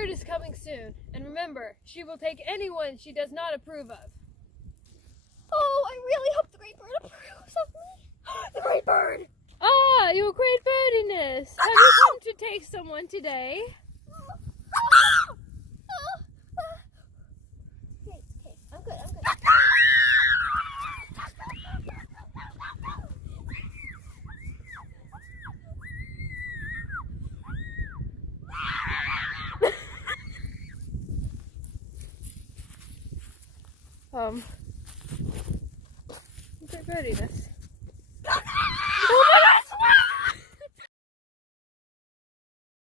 bird is coming soon, and remember, she will take anyone she does not approve of. Oh, I really hope the great bird approves of me. The great bird! Ah, you great birdiness! Have you come to take someone today? Okay, I'm good. Great birdiness.